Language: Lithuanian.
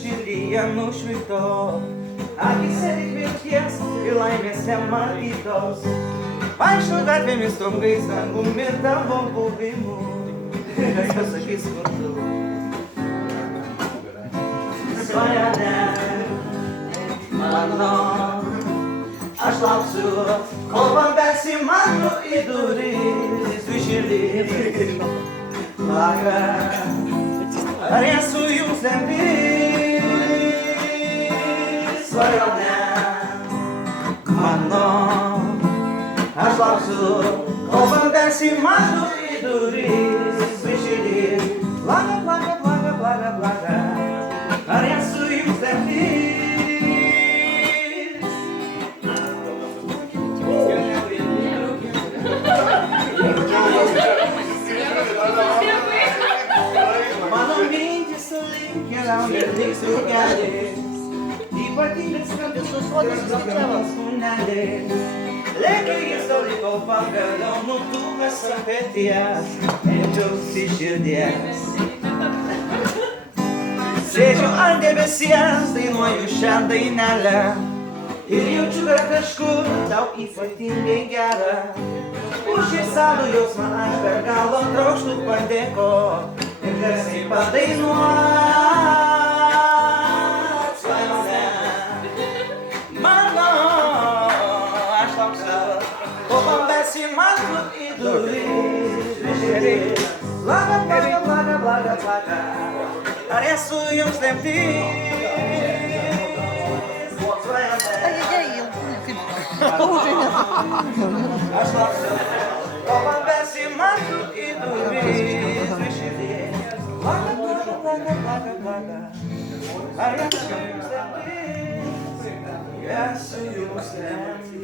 Širdį nušvito, akise tik vilties ir laimės nematytos. Vaikščiau gatvėmis trumpais dangum ir tavo buvimu. Kas pasakys, kur tu? Svajone mano, aš lauksiu, kol pambelsi mano į duris. Dvi širdis plaka, ar esu jums lemti? Svajone mano, aš lauksiu, kol pambelsi mano į duris. Dvi širdis plaka, plaka, plaka, plaka, plaka, ar esu jums lemti? Mano mintys sulig keliauja lyg sruogelės, ypatingai skambios susuotos galvos kūnelės. Lėkia jis toli, kol pagaliau nutūpęs ant peties, ėdžiausi širdies. Sėdžiu ant debesies, dainuoju šią dainelę ir jaučiu, kad kažkur tau ypatingai gera. Už šį sadų jausmą aš be galo trokštu padėkot ir garsiai padainuot. Svajone mano, aš lauksiu, kol pambelsi mano į duris. Plaka, plaka, plaka, plaka, plaka, ar esu jums lemti? Aš lauksiu, kol pambelsi mano į duris. Dvi širdis plaka, plaka, plaka, plaka, plaka, ar esu jums lemti? Esu jums lemti.